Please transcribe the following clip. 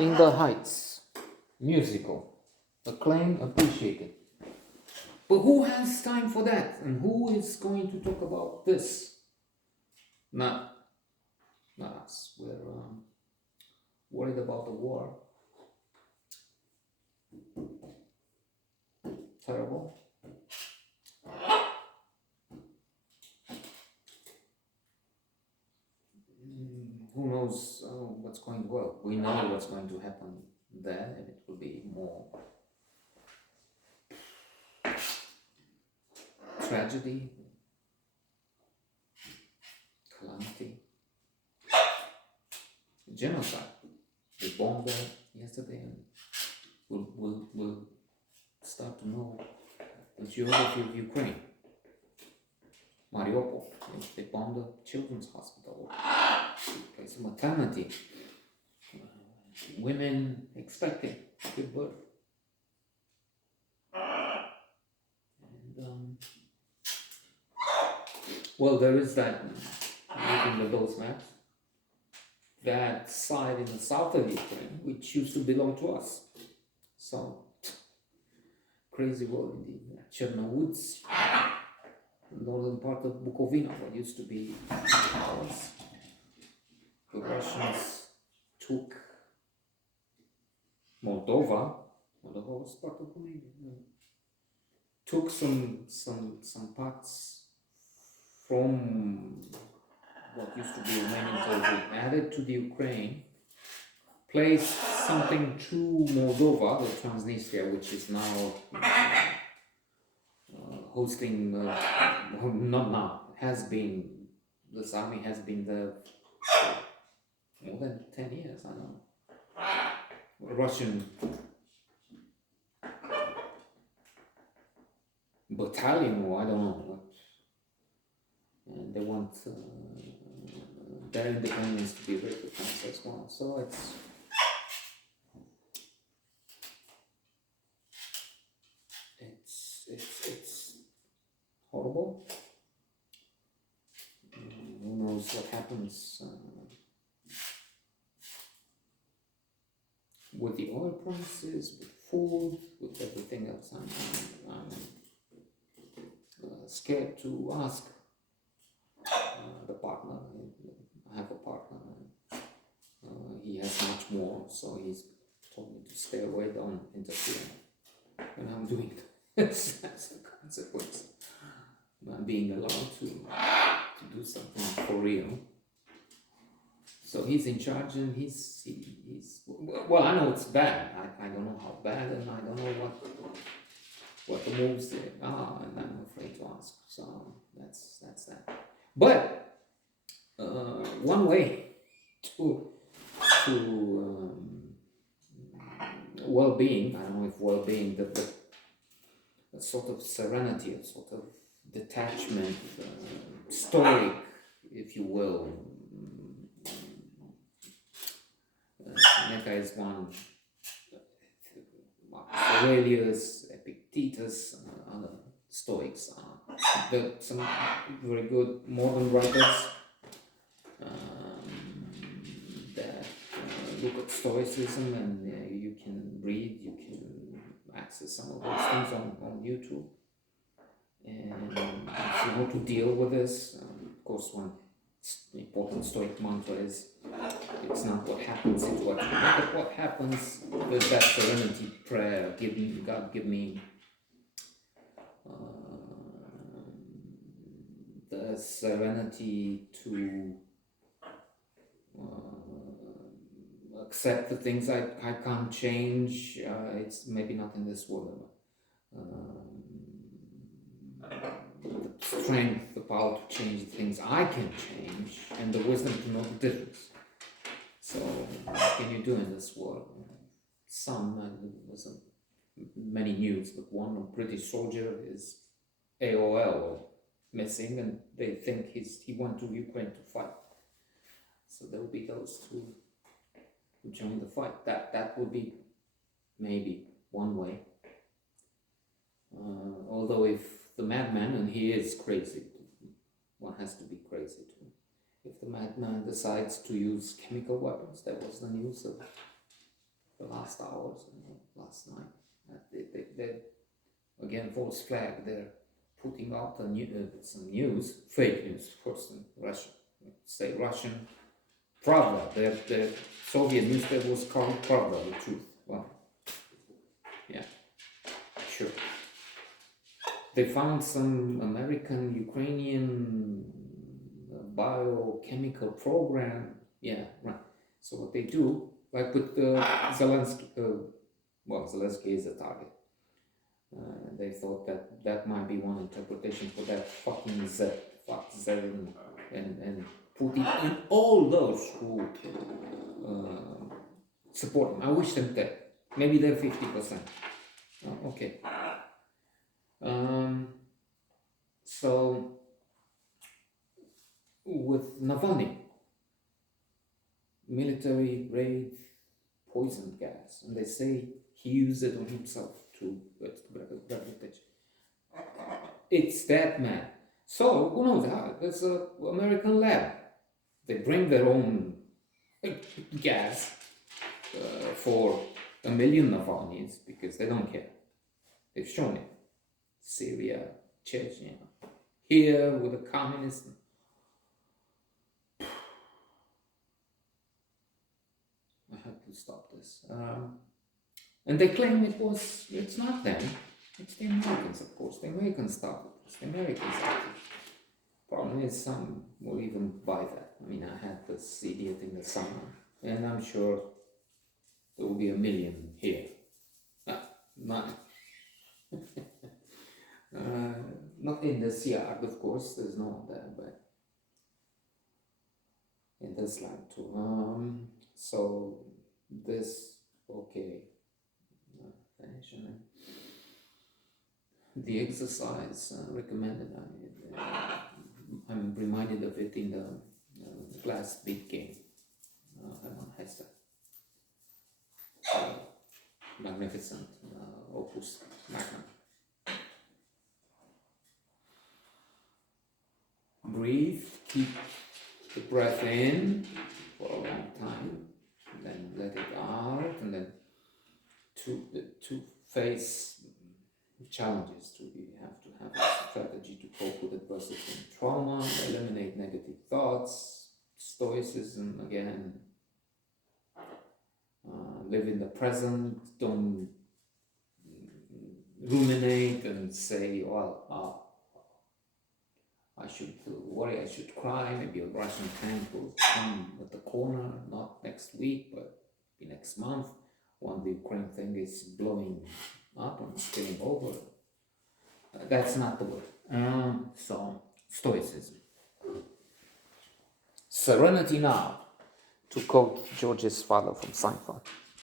In the Heights, musical, acclaimed, appreciated. But who has time for that? And who is going to talk about this? Not, not us. We're worried about the war. Terrible. Who knows what's going well? We know what's going to happen there, and it will be more tragedy, calamity, genocide. They bombed there yesterday, and we'll start to know the geography of Ukraine. Mariupol, they bombed the children's hospital, place of maternity, women expecting to give birth. And, well, there is that, looking at those maps, that side in the south of Ukraine, which used to belong to us. So, crazy world indeed. Chernowoods, the northern part of Bukovina, what used to be ours. The Russians took Moldova was part of Romania. Took some parts from what used to be Romanian territory, added to the Ukraine, placed something to Moldova, the Transnistria, which is now hosting, not now, has been, this army has been there more than 10 years, I don't know. Russian battalion, or I don't know what, and they want their independence to be recognized as well. So it's horrible. Who knows what happens with the oil prices, with food, with everything else. I'm scared to ask the partner. I have a partner. He has much more, so he's told me to stay away, don't interfere when I'm doing this. That's a consequence. I'm being allowed to do something for real. So he's in charge, and he's well. I know it's bad. I don't know how bad, and I don't know what the moves are, and I'm afraid to ask. So that's that. But one way to well-being, I don't know if well-being, the sort of serenity, a sort of detachment, stoic, if you will. Seneca is one, Aurelius, Epictetus, and other Stoics. There are some very good modern writers that look at Stoicism, and you can read, you can access some of those things on YouTube. And if you want to deal with this, of course, one important Stoic mantra is, it's not what happens, it's what you make of what happens. There's that serenity prayer, God give me the serenity to accept the things I can't change. It's maybe not in this world. The strength, the power to change the things I can change, and the wisdom to know the difference. So, what can you do in this world? There's many news, but one British soldier is AOL missing, and they think he went to Ukraine to fight. So there will be those who join the fight. That would be maybe one way. Although if the madman, and he is crazy, one has to be crazy too. If the madman decides to use chemical weapons, that was the news of the last hours, last night. They again, false flag. They're putting out some news, fake news, of course, in Russian. Say Russian Pravda. The Soviet newspaper was called Pravda, the truth. Well, yeah, sure. They found some American Ukrainian biochemical program. Yeah, right. So what they do, like with Zelensky, Zelensky is a target. They thought that might be one interpretation for that fucking Zelensky and Putin and all those who support him. I wish them dead. Maybe they're 50%. Oh, okay. So with Navalny, military grade poison gas, and they say he used it on himself to gravitate. It's that man. So who knows how? There's an American lab. They bring their own gas for 1 million Navalny's because they don't care. They've shown it. Syria, Chechnya, here with the communists. I had to stop this. And they claim it's not them, it's the Americans, of course. The Americans started this. The Americans started. Problem is, some will even buy that. I mean, I had this idiot in the summer, and I'm sure there will be 1 million here. None. Not in this yard, of course, there's no one there, but in this land too. So this, okay, the exercise recommended, I'm reminded of it in the last big game, Hermann Hesse. Magnificent opus magnum. Breathe, keep the breath in for a long time, then let it out, and then to face challenges. You have to have a strategy to cope with adversity and trauma, eliminate negative thoughts, stoicism again, live in the present, don't ruminate and say, well, I should worry, I should cry, maybe a Russian tank will come at the corner, not next week, but next month, when the Ukraine thing is blowing up and spilling over. That's not the word. So, stoicism. Serenity now, to quote George's father from Seinfeld.